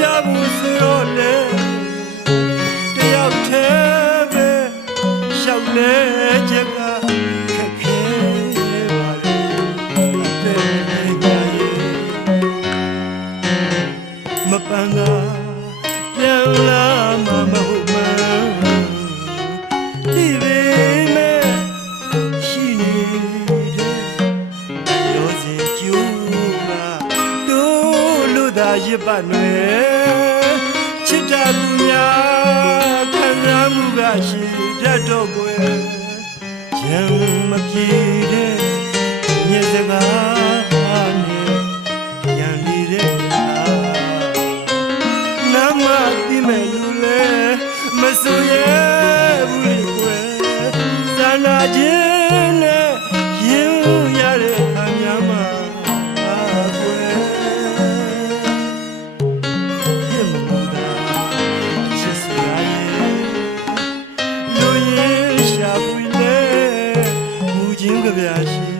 ကြဘူးဆိုတော့လေတယောက်တည်းပဲရှောက်နေချက်ကခက်ခဲပါလေတဲ့ကြရဲ့မပန်းကပြန်လာမှာမဟုတ်မှန်ဒီပေမဲ့ရှိနေတဲ့ရောစင်ကျူးကတို့လို့သာရစ်ပါနဲ့ ချစ်တာသူများခံစားမှုကရှိတတ်တော့ကွယ်ရံမပြေတဲ့ညစကားနဲ့ရံလီတဲ့ဟာနာမတိမဲ့လူလဲမစိုးရဲ့ longa viagem.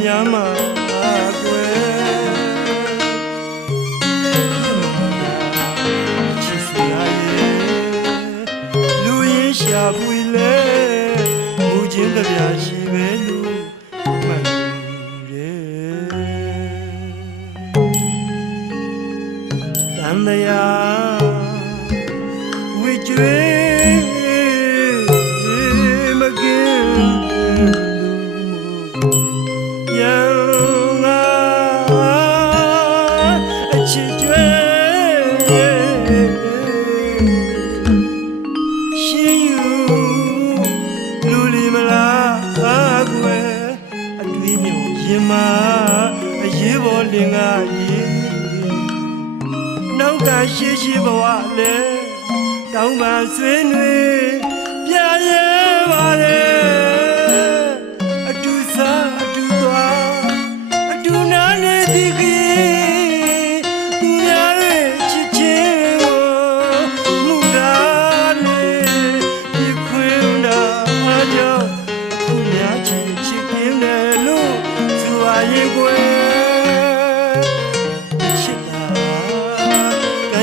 များမှာ ရှိရှိဘဝလဲတောင်းပန်ဆွေးနွေး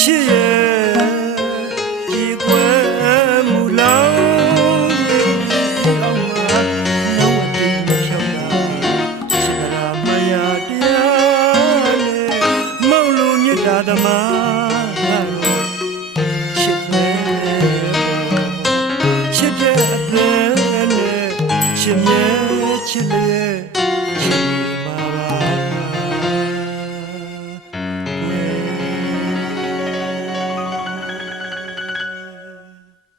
ချစ်ရဲ့ဒီကွယ်မူလောင်းအောင်မှာဘဝတည်ဖြောင်းတာစရာမယာတရားနဲ့မောင်လူမြတ်တာသမားချစ်မြဲချစ်လျက်